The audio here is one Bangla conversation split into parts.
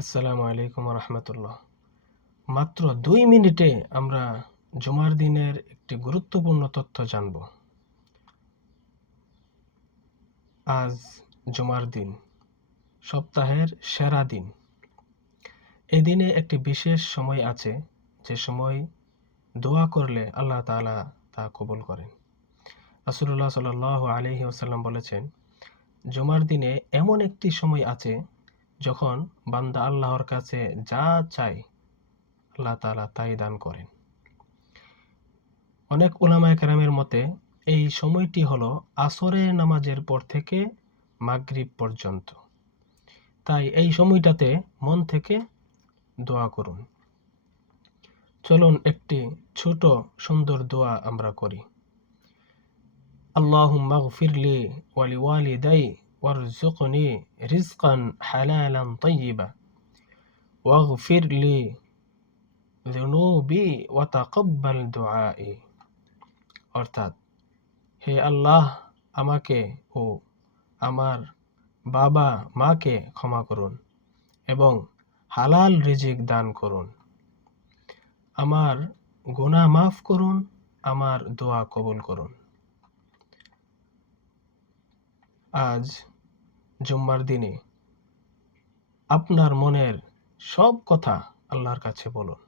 আসসালামু আলাইকুম রহমতুল্লাহ। মাত্র 2 মিনিটে আমরা জুমার দিনের একটি গুরুত্বপূর্ণ তথ্য জানব। আজ জুমার দিন, সপ্তাহের সেরা দিন। এই দিনে একটি বিশেষ সময় আছে, যে সময় দোয়া করলে আল্লাহ তাআলা তা কবুল করেন। রাসূলুল্লাহ সাল্লাল্লাহু আলাইহি ওয়াসাল্লাম বলেছেন, জুমার দিনে এমন একটি সময় আছে যখন বান্দা আল্লাহর কাছে যা চায় আল্লাহ তাআলা তাই দান করেন। অনেক উলামায়ে কেরামের মতে এই সময়টি হলো আসরের নামাজের পর থেকে মাগরিব পর্যন্ত। তাই এই সময়টাতে মন থেকে দোয়া করুন। চলুন একটি ছোট সুন্দর দোয়া আমরা করি। আল্লাহুম্মা গফিরলি ওয়া লিওয়ালিদাই ওয়ারযুকনি রিজকান হালালান তাইয়্যিবা ওয়াগফিরলি যুনুবি ওয়া তাকাব্বাল দুআই। অর্থাৎ, হে আল্লাহ, আমাকে ও আমার বাবা মাকে ক্ষমা করুন এবং হালাল রিজিক দান করুন। আমার গুনাহ মাফ করুন, আমার দোয়া কবুল করুন। আজ জুম্মার দিনে আপনার মনের সব কথা আল্লাহর কাছে বলুন।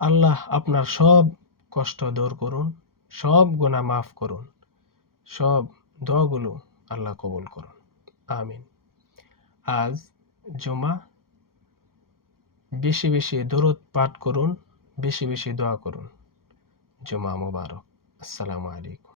আল্লাহ আপনার সব কষ্ট দূর করুন, সব গুনাহ মাফ করুন, সব দোয়াগুলো আল্লাহ কবুল করুন। আমিন। আজ জুমা, বেশি বেশি দরুদ পাঠ করুন, বেশি বেশি দোয়া করুন। জুমা মুবারক। আসসালামু আলাইকুম।